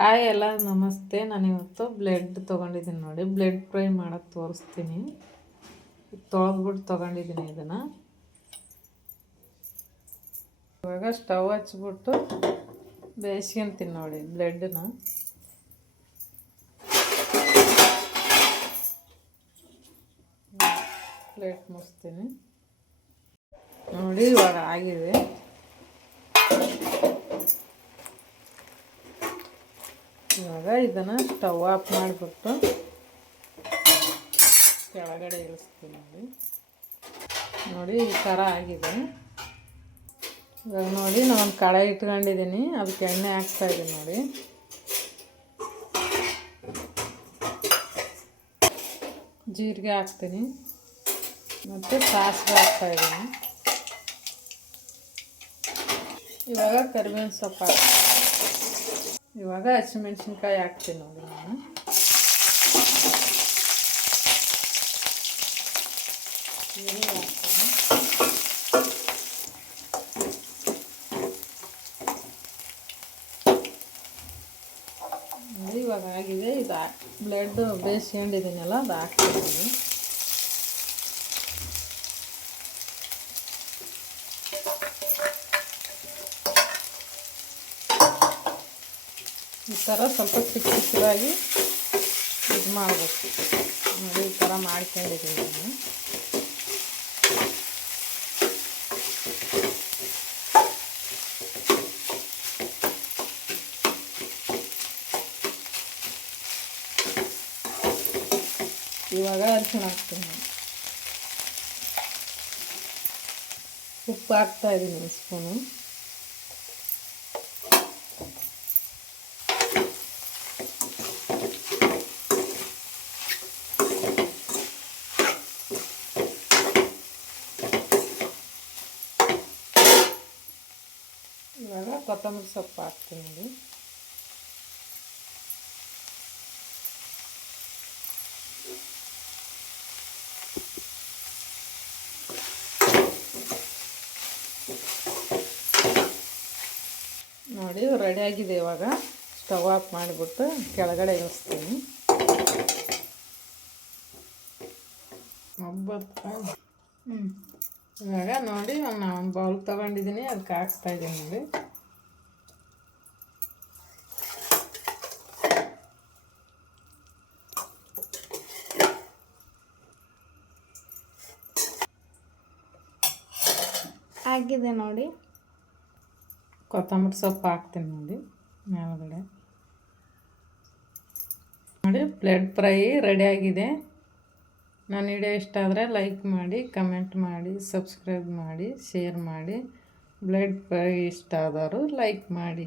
Hi ಎಲ್ಲ ನಮಸ್ತೆ. ನಾನಿವತ್ತು ಬ್ಲೆಡ್ ತೊಗೊಂಡಿದ್ದೀನಿ ನೋಡಿ. ಬ್ಲೆಡ್ ಫ್ರೈ ಮಾಡೋಕ್ಕೆ ತೋರಿಸ್ತೀನಿ. ತೊಳೆದ್ಬಿಟ್ಟು ತೊಗೊಂಡಿದ್ದೀನಿ ಇದನ್ನು. ಇವಾಗ ಸ್ಟವ್ ಹಚ್ಬಿಟ್ಟು ಬೇಯಿಸ್ಕೊಂತೀನಿ ನೋಡಿ ಬ್ಲೆಡ್ನ. ಪ್ಲೇಟ್ ಮುಚ್ತೀನಿ ನೋಡಿ. ಇವಾಗ ಆಗಿದೆ. ಇವಾಗ ಇದನ್ನು ಸ್ಟವ್ ಆಫ್ ಮಾಡಿಬಿಟ್ಟು ಕೆಳಗಡೆ ಇಳಿಸ್ತೀನಿ ನೋಡಿ. ನೋಡಿ ಈ ಥರ ಆಗಿದೆ. ಇವಾಗ ನೋಡಿ ನಾನು ಕಡಾಯಿ ಇಟ್ಕೊಂಡಿದ್ದೀನಿ, ಅದಕ್ಕೆ ಎಣ್ಣೆ ಹಾಕ್ತಾಯಿದ್ದೀನಿ ನೋಡಿ. ಜೀರಿಗೆ ಹಾಕ್ತೀನಿ ಮತ್ತು ಸಾಸಿವೆ ಹಾಕ್ತಾಯಿದ್ದೀನಿ. ಇವಾಗ ಕರಿಬೇವಿನ ಸೊಪ್ಪು ಹಾಕ್ತೀನಿ. ಇವಾಗ ಹಸಿಮೆಣ್ಸಿನ್ಕಾಯಿ ಹಾಕ್ತೀನಿ ನೋಡಿ ನಾನು. ಈರುಳ್ಳಿ ಹಾಕ್ತೀನಿ. ಇವಾಗ ಆಗಿದೆ. ಇದು ಬ್ಲೆಡ್ ಬೇಯಿಸ್ಕೊಂಡಿದ್ದೀನಲ್ಲ ಅದು ಹಾಕ್ತೀನಿ. ಈ ಥರ ಸ್ವಲ್ಪ ಚಿಕ್ಕದಾಗಿ ಇದು ಮಾಡಬೇಕು ನೋಡಿ. ಈ ಥರ ಮಾಡ್ಕೊಂಡಿದ್ದೀನಿ ನಾನು. ಇವಾಗ ಅರಿಶಿಣ ಹಾಕ್ತೀನಿ. ಉಪ್ಪು ಹಾಕ್ತಾಯಿದ್ದೀನಿ ಒಂದು ಸ್ಪೂನು. ಇವಾಗ ಕೊತ್ತಂಬರಿ ಸೊಪ್ಪು ಹಾಕ್ತೀನಿ ನೋಡಿ. ನೋಡಿ ರೆಡಿಯಾಗಿದೆ. ಇವಾಗ ಸ್ಟವ್ ಆಫ್ ಮಾಡಿಬಿಟ್ಟು ಕೆಳಗಡೆ ಇಳಿಸ್ತೀನಿ. ಇವಾಗ ನೋಡಿ ನಾನು ಒಂದು ಬೌಲ್ ತೊಗೊಂಡಿದ್ದೀನಿ, ಅದಕ್ಕೆ ಹಾಕ್ತಾಯಿದ್ದೀನಿ ನೋಡಿ. ಆಗಿದೆ ನೋಡಿ. ಕೊತ್ತಂಬರಿ ಸೊಪ್ಪು ಹಾಕ್ತೀನಿ ನೋಡಿ ಮೇಲ್ಗಡೆ. ನೋಡಿ ಬ್ಲೆಡ್ ಫ್ರೈ ರೆಡಿಯಾಗಿದೆ. ನನ್ನ ವಿಡಿಯೋ ಇಷ್ಟ ಆದರೆ ಲೈಕ್ ಮಾಡಿ, ಕಮೆಂಟ್ ಮಾಡಿ, ಸಬ್ಸ್ಕ್ರೈಬ್ ಮಾಡಿ, ಶೇರ್ ಮಾಡಿ. ಬ್ಲೆಡ್ ಫ್ರೈ ಇಷ್ಟ ಆದವರು ಲೈಕ್ ಮಾಡಿ.